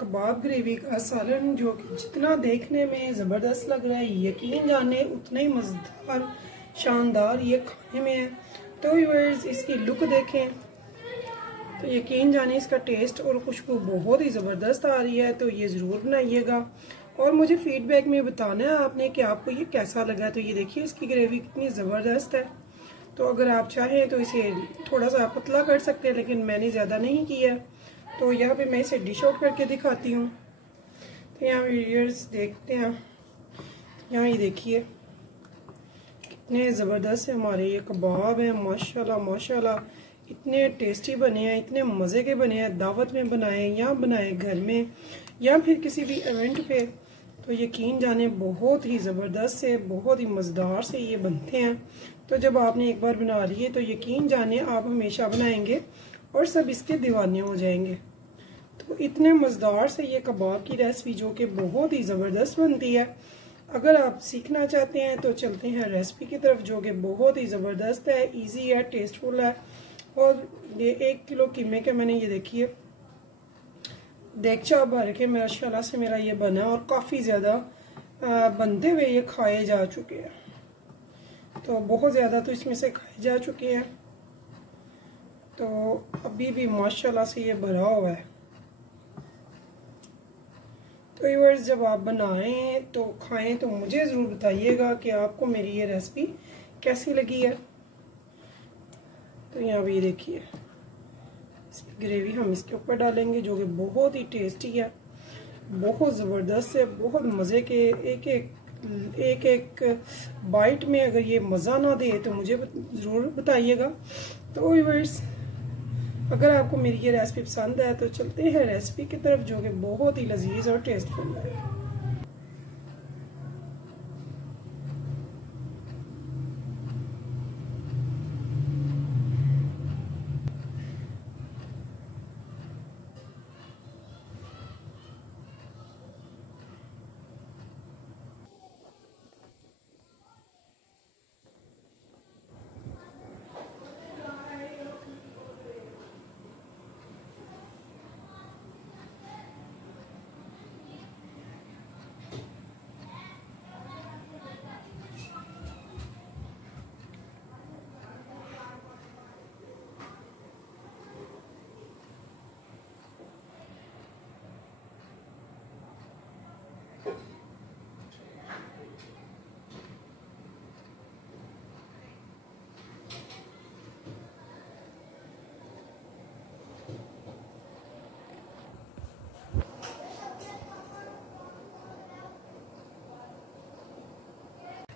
कबाब gravy का सालन, जो कि जितना देखने में ज़बरदस्त लग रहा है, यकीन जाने उतना ही मज़ेदार शानदार ये खाने में है। तो व्यूअर्स, इसकी लुक देखें तो यकीन जाने इसका टेस्ट और खुशबू बहुत ही ज़बरदस्त आ रही है। तो ये ज़रूर बनाइएगा और मुझे फीडबैक में बताना है आपने कि आपको ये कैसा लगा। तो ये देखिए इसकी ग्रेवी कितनी ज़बरदस्त है। तो अगर आप चाहें तो इसे थोड़ा सा पतला कर सकते हैं, लेकिन मैंने ज़्यादा नहीं किया। तो यहाँ पे मैं इसे डिश आउट करके दिखाती हूँ। तो यहाँ व्यूअर्स देखते हैं, यहाँ ये देखिए कितने ज़बरदस्त है हमारे ये कबाब हैं। माशाल्लाह माशाल्लाह, इतने टेस्टी बने हैं, इतने मज़े के बने हैं। दावत में बनाए या बनाए घर में या फिर किसी भी इवेंट पे, तो यकीन जाने बहुत ही ज़बरदस्त से, बहुत ही मज़ेदार से ये बनते हैं। तो जब आपने एक बार बना लिए तो यकीन जाने आप हमेशा बनाएंगे और सब इसके दीवाने हो जाएंगे। तो इतने मज़ेदार से ये कबाब की रेसिपी जो कि बहुत ही ज़बरदस्त बनती है। अगर आप सीखना चाहते हैं तो चलते हैं रेसिपी की तरफ, जो कि बहुत ही ज़बरदस्त है, इजी है, टेस्टफुल है। और ये 1 किलो कीमे के मैंने ये देखिए देगचा भर के माशाल्लाह से मेरा ये बना और काफ़ी ज़्यादा बनते हुए ये खाए जा चुके हैं। तो बहुत ज़्यादा तो इसमें से खाए जा चुके हैं। तो अभी भी माशाल्लाह से ये भरा हुआ है। तो व्यूअर्स, जब आप बनाएं तो खाएं तो मुझे ज़रूर बताइएगा कि आपको मेरी ये रेसिपी कैसी लगी है। तो यहाँ भी देखिए इसकी ग्रेवी हम इसके ऊपर डालेंगे, जो कि बहुत ही टेस्टी है, बहुत ज़बरदस्त है, बहुत मज़े के। एक एक बाइट में अगर ये मज़ा ना दे तो मुझे ज़रूर बताइएगा। तो व्यूअर्स, अगर आपको मेरी ये रेसिपी पसंद है तो चलते हैं रेसिपी की तरफ, जो कि बहुत ही लजीज और टेस्टफुल है।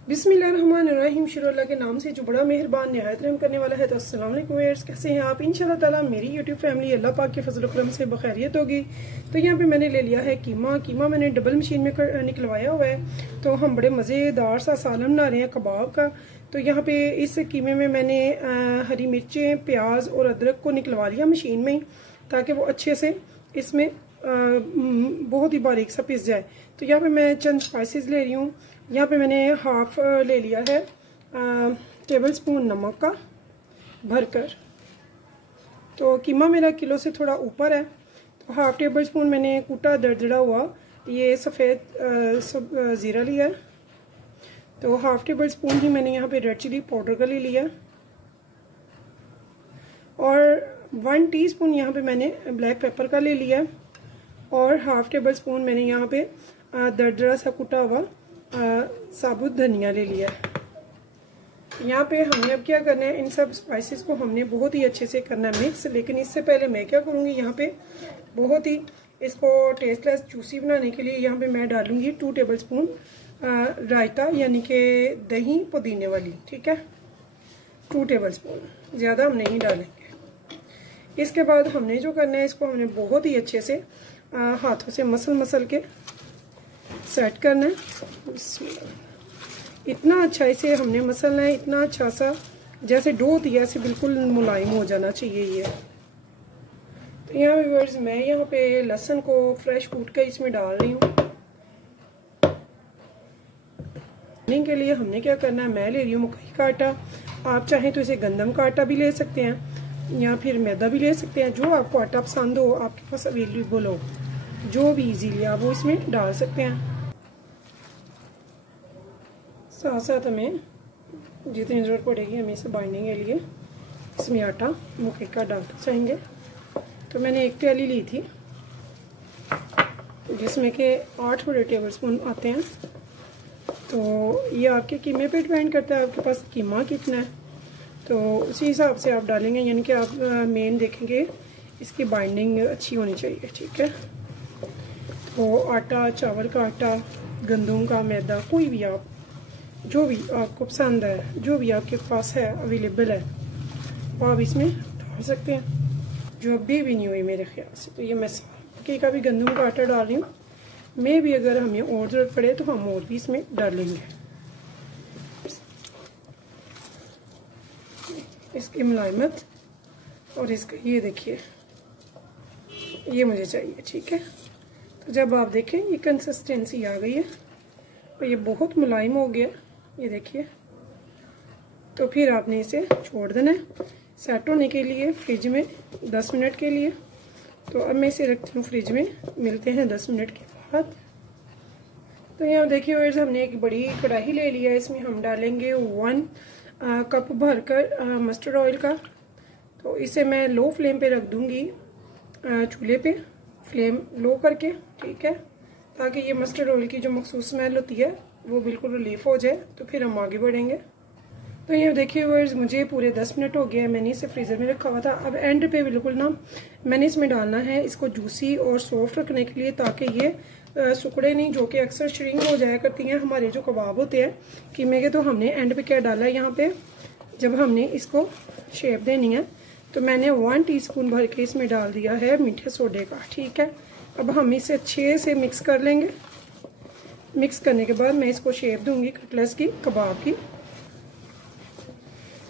बिस्मिल्लाहिर्रहमानिर्रहीम, शुरू अल्लाह के नाम से जो बड़ा मेहरबान निहायत रहम करने वाला है। तो अस्सलाम वालेकुम व्यूअर्स, कैसे हैं आप? इंशाल्लाह ताला मेरी यूट्यूब फैमिली अल्लाह पाक के फजल करम से बखैरियत होगी। तो यहाँ पे मैंने ले लिया है कीमा मैंने डबल मशीन में निकलवाया हुआ है। तो हम बड़े मज़ेदार सा सालन बना रहे हैं कबाब का। तो यहाँ पे इस कीमे में मैंने हरी मिर्चें, प्याज और अदरक को निकलवा लिया मशीन में, ताकि वो अच्छे से इसमें बहुत ही बारीक सा पिस जाए। तो यहाँ पे मैं चंद स्पाइसेस ले रही हूँ। यहाँ पे मैंने हाफ ले लिया है टेबल स्पून नमक का भरकर। तो कीमा मेरा किलो से थोड़ा ऊपर है। तो हाफ टेबल स्पून मैंने कूटा दरदरा हुआ ये सफ़ेद ज़ीरा लिया है। तो हाफ टेबल स्पून ही मैंने यहाँ पे रेड चिली पाउडर का ले लिया और 1 टीस्पून यहाँ पे मैंने ब्लैक पेपर का ले लिया और हाफ टेबल स्पून मैंने यहाँ पे दरदरा सा कुटा हुआ साबुत धनिया ले लिया। यहाँ पे हमने अब क्या करना है, इन सब स्पाइसेस को हमने बहुत ही अच्छे से करना है मिक्स। लेकिन इससे पहले मैं क्या करूँगी, यहाँ पे बहुत ही इसको टेस्टलेस जूसी बनाने के लिए यहाँ पे मैं डालूंगी 2 टेबल स्पून रायता, यानी कि दही पुदीने वाली। ठीक है, 2 टेबल स्पून, ज़्यादा हम नहीं डालेंगे। इसके बाद हमने जो करना है, इसको हमने बहुत ही अच्छे से हाथों से मसल के सेट करना है। इतना अच्छा इसे हमने मसलना है, इतना अच्छा सा जैसे डो होती है ऐसे बिल्कुल मुलायम हो जाना चाहिए ये। तो यहाँ व्यूअर्स, मैं यहाँ पे लहसुन को फ्रेश कूट कर इसमें डाल रही हूँ। के लिए हमने क्या करना है, मैं ले रही हूँ मकई का आटा। आप चाहें तो इसे गंदम का आटा भी ले सकते हैं या फिर मैदा भी ले सकते हैं, जो आपको आटा पसंद हो, आपके पास अवेलेबल हो। जो भी इजीली आप वो इसमें डाल सकते हैं। साथ साथ हमें जितनी ज़रूरत पड़ेगी हमें इसे बाइंडिंग के लिए इसमें आटा मुक्के का डालते जाएंगे। तो मैंने एक प्याली ली थी जिसमें के 8 बड़े टेबल स्पून आते हैं। तो ये आपके कीमे पे डिपेंड करता है, आपके पास कीमा कितना है तो उसी हिसाब से आप डालेंगे। यानी कि आप मेन देखेंगे इसकी बाइंडिंग अच्छी होनी चाहिए, ठीक है। तो आटा, चावल का आटा, गंदम का मैदा, कोई भी आप जो भी आपको पसंद है, जो भी आपके पास है अवेलेबल है वो आप इसमें डाल सकते हैं। जो अभी भी नहीं हुई मेरे ख्याल से। तो ये मैं मक्के का भी गंदम का आटा डाल रही हूँ। मैं भी अगर हमें और ज़रूरत पड़े तो हम और भी इसमें डालेंगे। इसकी मुलायमत और इसका ये देखिए, ये मुझे चाहिए, ठीक है। तो जब आप देखें ये कंसिस्टेंसी आ गई है और ये बहुत मुलायम हो गया, ये देखिए, तो फिर आपने इसे छोड़ देना है सेट होने के लिए फ्रिज में 10 मिनट के लिए। तो अब मैं इसे रखती हूँ फ्रिज में, मिलते हैं 10 मिनट के बाद। तो यहाँ देखिए व्यूअर्स, हमने एक बड़ी कढ़ाई ले लिया है, इसमें हम डालेंगे 1 कप भरकर मस्टर्ड ऑयल का। तो इसे मैं लो फ्लेम पे रख दूँगी, चूल्हे पे फ्लेम लो करके, ठीक है, ताकि ये मस्टर्ड ऑयल की जो मखसूस स्मेल होती है वो बिल्कुल रिलीफ हो जाए। तो फिर हम आगे बढ़ेंगे। तो ये देखिए व्यूअर्स, मुझे पूरे 10 मिनट हो गए हैं, मैंने इसे फ्रीज़र में रखा हुआ था। अब एंड पे बिल्कुल ना मैंने इसमें डालना है इसको जूसी और सॉफ्ट रखने के लिए, ताकि ये सुकड़े नहीं, जो कि अक्सर श्रिंक हो जाया करती हैं हमारे जो कबाब होते हैं कीमे के। तो हमने एंड पे क्या डाला है यहाँ पे, जब हमने इसको शेप देनी है तो मैंने 1 टीस्पून भर के इसमें डाल दिया है मीठे सोडे का, ठीक है। अब हम इसे अच्छे से मिक्स कर लेंगे। मिक्स करने के बाद मैं इसको शेप दूंगी कटलेट्स की, कबाब की।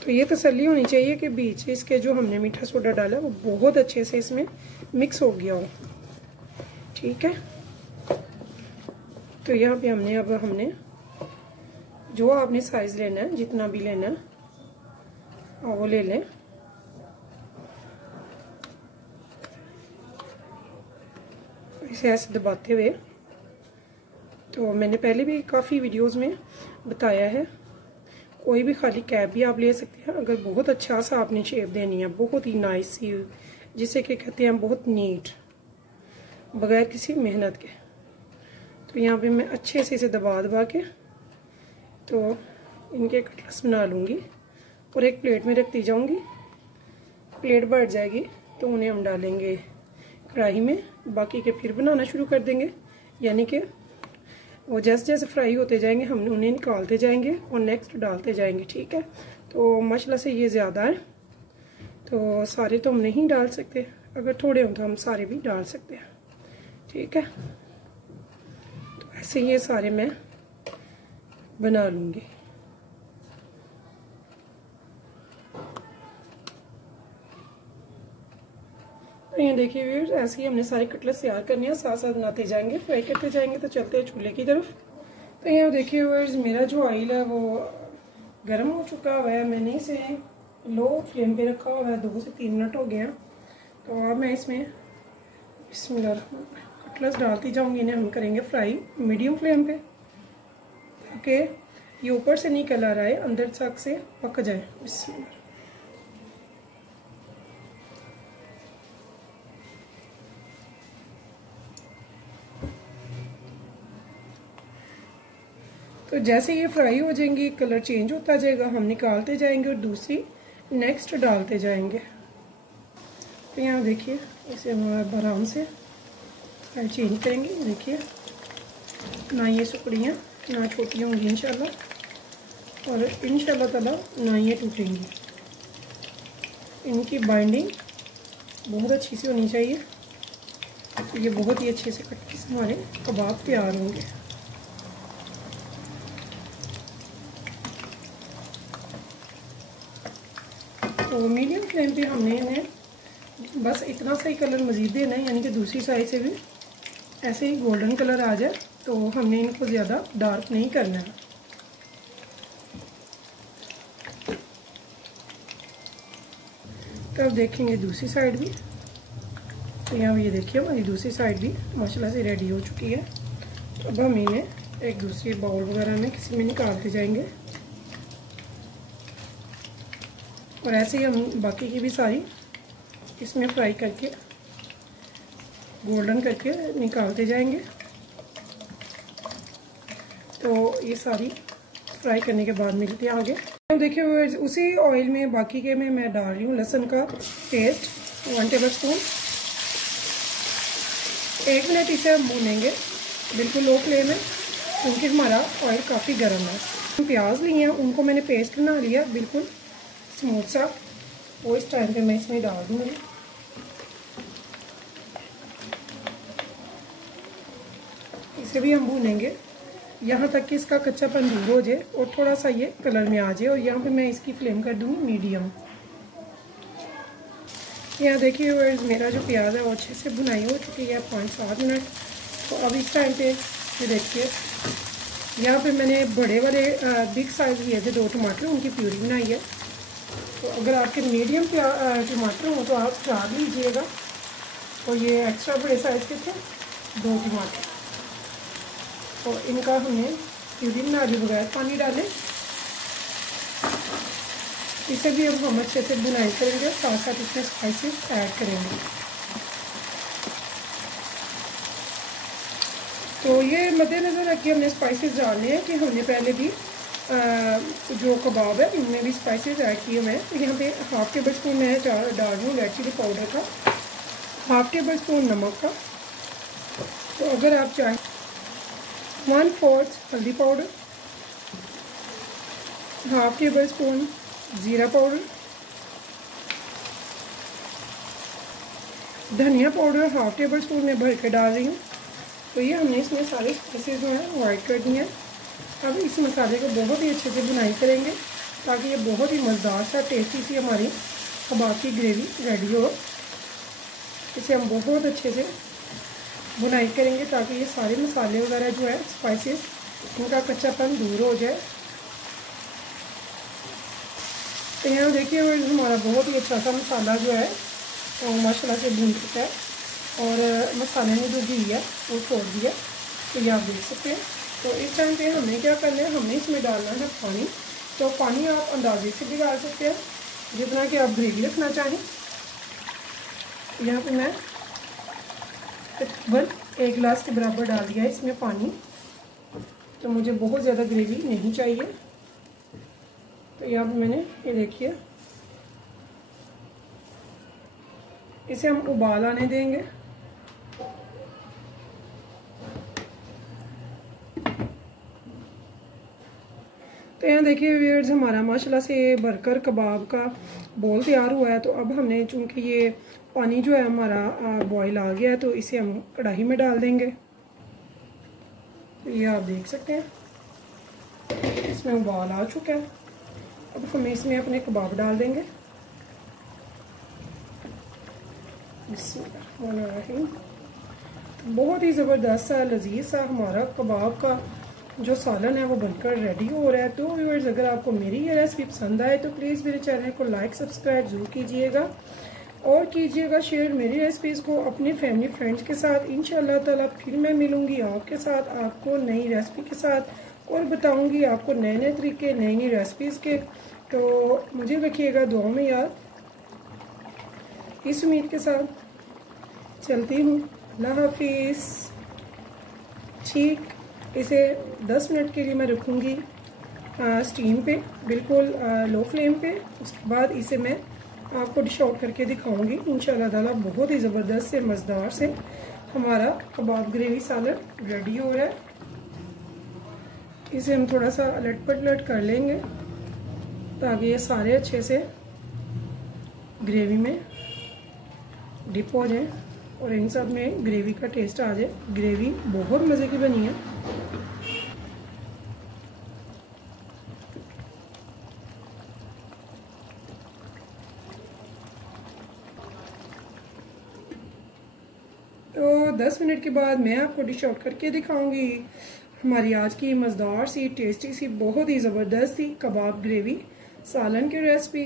तो ये तसल्ली होनी चाहिए कि बीच इसके जो हमने मीठा सोडा डाला वो बहुत अच्छे से इसमें मिक्स हो गया हो, ठीक है। तो यहाँ पे हमने जो आपने साइज लेना है, जितना भी लेना है वो ले लें। इसे ऐसे दबाते हुए, तो मैंने पहले भी काफ़ी वीडियोस में बताया है, कोई भी खाली कैप भी आप ले सकते हैं अगर बहुत अच्छा सा आपने शेप देनी है, बहुत ही नाइस सी, जिसे कि कहते हैं बहुत नीट, बगैर किसी मेहनत के। तो यहाँ पे मैं अच्छे से इसे दबा के तो इनके कटलेट्स बना लूँगी और एक प्लेट में रखती जाऊँगी। प्लेट बढ़ जाएगी तो उन्हें हम डालेंगे कढ़ाई में, बाकी के फिर बनाना शुरू कर देंगे। यानी कि वो जैसे जैसे फ्राई होते जाएंगे हम उन्हें निकालते जाएंगे और नेक्स्ट डालते जाएंगे, ठीक है। तो माशाल्लाह से ये ज़्यादा है तो सारे तो हम नहीं डाल सकते, अगर थोड़े हों तो हम सारे भी डाल सकते हैं, ठीक है। तो ऐसे ये सारे मैं बना लूँगी। तो ये देखिए व्यूअर्स, ऐसे ही हमने सारे कटलेट्स तैयार करने हैं, साथ साथ बनाते जाएंगे, फ्राई करते जाएंगे। तो चलते हैं चूल्हे की तरफ। तो यहाँ देखिए व्यूअर्स, मेरा जो ऑयल है वो गर्म हो चुका हुआ है, मैंने इसे लो फ्लेम पे रखा हुआ है, 2 से 3 मिनट हो गए हैं। तो अब मैं इसमें कटलेट्स डालती जाऊँगी, इन्हें हम करेंगे फ्राई मीडियम फ्लेम पे, ताकि ये ऊपर से नहीं कलर आए, अंदर तक से पक जाए। बिस्मिल्लाह। तो जैसे ये फ्राई हो जाएंगी, कलर चेंज होता जाएगा, हम निकालते जाएंगे और दूसरी नेक्स्ट डालते जाएंगे। तो यहाँ देखिए, इसे हम आराम से चेंज करेंगे। देखिए ना ये सुकड़ियाँ ना छोटी होंगी इंशाल्लाह, और इंशाल्लाह ताला ना ये टूटेंगी। इनकी बाइंडिंग बहुत अच्छी सी होनी चाहिए, तो ये बहुत ही अच्छे से कट के हमारे कबाब तैयार होंगे। तो मीडियम फ्लेम पे हमने इन्हें बस इतना सा ही कलर मज़ीद देना है, यानी कि दूसरी साइड से भी ऐसे ही गोल्डन कलर आ जाए। तो हमने इनको ज़्यादा डार्क नहीं करना है। तो अब देखेंगे दूसरी साइड भी। तो यहाँ ये देखिए हमारी दूसरी साइड भी माशाल्लाह से रेडी हो चुकी है। तो अब हम इन्हें एक दूसरे बाउल वगैरह में किसी में निकालते जाएंगे और ऐसे ही हम बाकी की भी सारी इसमें फ्राई करके गोल्डन करके निकालते जाएंगे। तो ये सारी फ्राई करने के बाद मिलते हैं आगे। तो देखिए उसी ऑयल में बाकी के में मैं डाल रही हूँ लहसुन का पेस्ट 1 टेबल स्पून। 1 मिनट इसे हम भूनेंगे बिल्कुल लो फ्लेम में, क्योंकि हमारा ऑयल काफ़ी गर्म है। प्याज लिए हैं उनको मैंने पेस्ट बना लिया बिल्कुल स्मूथ सा, वो इस टाइम पे मैं इसमें डाल दूँगी। इसे भी हम भूनेंगे यहाँ तक कि इसका कच्चापन दूर हो जाए और थोड़ा सा ये कलर में आ जाए। और यहाँ पे मैं इसकी फ्लेम कर दूँगी मीडियम। यहाँ देखिए मेरा जो प्याज है वो अच्छे से भुनाई हो चुकी है 5-7 मिनट। तो अब इस टाइम पे ये देखिए यहाँ पे मैंने बड़े वाले बिग साइज लिए थे 2 टमाटर, उनकी प्यूरी बनाई है। तो अगर आपके मीडियम टमाटर हो तो आप 4 लीजिएगा। और ये एक्स्ट्रा बड़े साइज़ के थे 2 टमाटर, और इनका हमने प्यूरी बना ली बगैर पानी डाले। इसे भी अब हम अच्छे से बुनाई करेंगे, साथ साथ इसमें स्पाइसेस ऐड करेंगे। तो ये मद्देनज़र रखिए हमने स्पाइसेस डालने हैं कि हमने पहले भी जो कबाब है इनमें भी स्पाइसेस ऐड किए हुए हैं। तो यहाँ पे 1/2 टेबल स्पून मैं डाल रही हूँ रेड चिली पाउडर का, 1/2 टेबल स्पून नमक का। तो अगर आप चाहें 1/4 हल्दी पाउडर, 1/2 टेबल स्पून जीरा पाउडर, धनिया पाउडर 1/2 टेबल स्पून में भर के डाल रही हूँ। तो ये हमने इसमें सारे स्पाइसेस जो हैं ऐड कर दिए हैं। अब इस मसाले को बहुत ही अच्छे से बुनाई करेंगे ताकि ये बहुत ही मज़ेदार सा टेस्टी सी हमारी कबाब की ग्रेवी रेडी हो। इसे हम बहुत अच्छे से बुनाई करेंगे ताकि ये सारे मसाले वगैरह जो है स्पाइसेस इनका कच्चापन दूर हो जाए। तो यहाँ देखिए हमारा बहुत ही अच्छा सा मसाला जो है वो माशाल्लाह से भून चुका है और मसाले ने जो घी है वो छोड़ दिया। तो ये आप देख सकते हैं। तो इस टाइम पे हमें क्या करना है, हमने इसमें डालना है पानी। तो पानी आप अंदाजे से भी डाल सकते हैं जितना कि आप ग्रेवी रखना चाहें। यहाँ पे मैं तकरीबन 1 गिलास के बराबर डाल दिया है इसमें पानी। तो मुझे बहुत ज़्यादा ग्रेवी नहीं चाहिए। तो यहाँ पे मैंने ये देखिए इसे हम उबाल आने देंगे। तो यहाँ देखिए व्यूअर्स हमारा माशाल्लाह से भरकर कबाब का बोल तैयार हुआ है। तो अब हमने चूँकि ये पानी जो है हमारा बॉईल आ गया है तो इसे हम कढ़ाई में डाल देंगे। तो ये आप देख सकते हैं इसमें उबाल आ चुका है। अब हम इसमें अपने कबाब डाल देंगे। बिस्मिल्लाहिर्रहमानिर्रहीम। तो बहुत ही ज़बरदस्त सा लजीज सा हमारा कबाब का जो सालन है वो बनकर रेडी हो रहा है। तो व्यूअर्स अगर आपको मेरी ये रेसिपी पसंद आए तो प्लीज़ मेरे चैनल को लाइक सब्सक्राइब ज़रूर कीजिएगा और कीजिएगा शेयर मेरी रेसिपीज़ को अपने फैमिली फ्रेंड्स के साथ। इंशाअल्लाह ताला फिर मैं मिलूँगी आपके साथ आपको नई रेसिपी के साथ और बताऊँगी आपको नए नए तरीके नई नई रेसिपीज़ के। तो मुझे रखिएगा दुआ में याद। इस उम्मीद के साथ चलती हूँ, अल्लाह हाफिज़। ठीक इसे 10 मिनट के लिए मैं रखूँगी स्टीम पे बिल्कुल लो फ्लेम पे। उसके बाद इसे मैं आपको डिश आउट करके दिखाऊंगी इंशाअल्लाह ताला। बहुत ही ज़बरदस्त से मज़ेदार से हमारा कबाब ग्रेवी सालन रेडी हो रहा है। इसे हम थोड़ा सा अलट पलट कर लेंगे ताकि ये सारे अच्छे से ग्रेवी में डिप हो जाए और इन सब में ग्रेवी का टेस्ट आ जाए। ग्रेवी बहुत मज़े की बनी है। तो 10 मिनट के बाद मैं आपको डिश आउट करके दिखाऊंगी हमारी आज की मज़ेदार सी टेस्टी सी बहुत ही ज़बरदस्त सी कबाब ग्रेवी सालन की रेसिपी।